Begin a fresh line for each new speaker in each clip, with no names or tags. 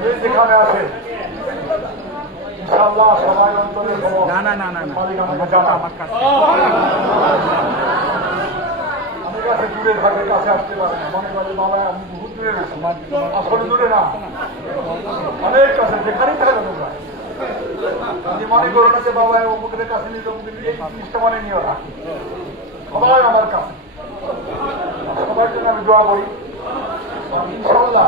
যে যেখানে আছে ইনশাআল্লাহ সবাই অন্তরে
না না না না আমার
জানা
আমার কাছে।
কাছে। দূরে থাকে কাছে আসতে পারে না। মনে করে বাবা আমি বহুত দূরে রয়েছি আসলে দূরে না। অনেক কাছে যেখানেই থাকো তোমরা যদি মনে করো না যে বাবা অমুকের কাছে নিয়ে অমুকের এই জিনিসটা মনে নিও না সবাই আমার কাছে। সবার জন্য আমি দোয়া করি। ইনশাল্লাহ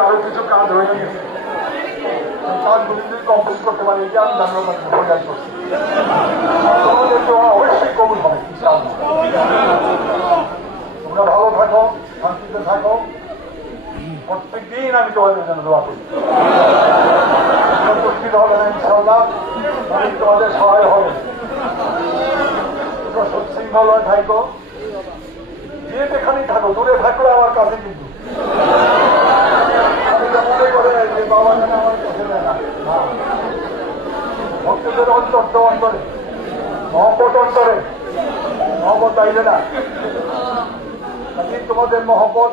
আরও কিছু কাজ হয়ে গেছে কমপ্লিট করতে পারি এটা আমি ধন্যবাদ প্রদান করছি তোমাদের দোয়া অবশ্যই কবুল হবে তোমরা ভালো থাকো শান্তিতে থাকো প্রত্যেক দিন আমি তোমাদের জন্য দোয়া করি। উপস্থিত হবে না, ইনশাআল্লাহ। আমি তোমাদের সহায় হবে। থাকো যে যেখানেই থাকো, দূরে থাকলে আমার কাছে কিন্তু। আমি তো মনে করে যে বাবা আমার কাছে নেয় না। ভক্তদের অন্তর তো অন্তরে, মহব্বত অন্তরে, মহব্বত না। তোমাদের মহব্বত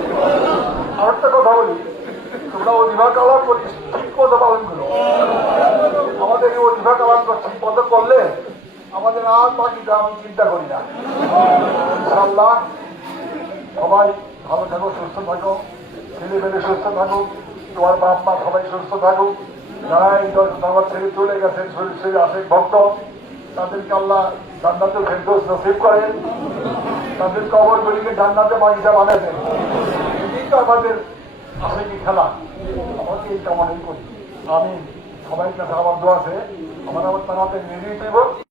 অধিভা কালাম ঠিক মতো পালন করো আমাদের এই অধিভা কালাম ঠিক মতো করলে আমাদের আর বাকিটা আমি চিন্তা করি না। ইনশাল্লাহ সবাই ভালো থাকো সুস্থ থাকো ছেলে মেয়ে সুস্থ থাকুক তোমার বাপ মা সবাই সুস্থ থাকুক, যারা এই দরবার ছেড়ে চলে গেছেন শরীর শরীর আশেক ভক্ত, তাদেরকে আল্লাহ জান্নাতে ফেরদোস নসিব করেন। তাদের কবরগুলিকে জান্নাতে বাগিচা বানাবেন এটাই তো আমাদের আশেকি খেলা? আমাকে এই কামনাই করি। আমি সবাই কাছে আমার দোয়া আছে। আমার আবার তাড়াতাড়ি নিয়ে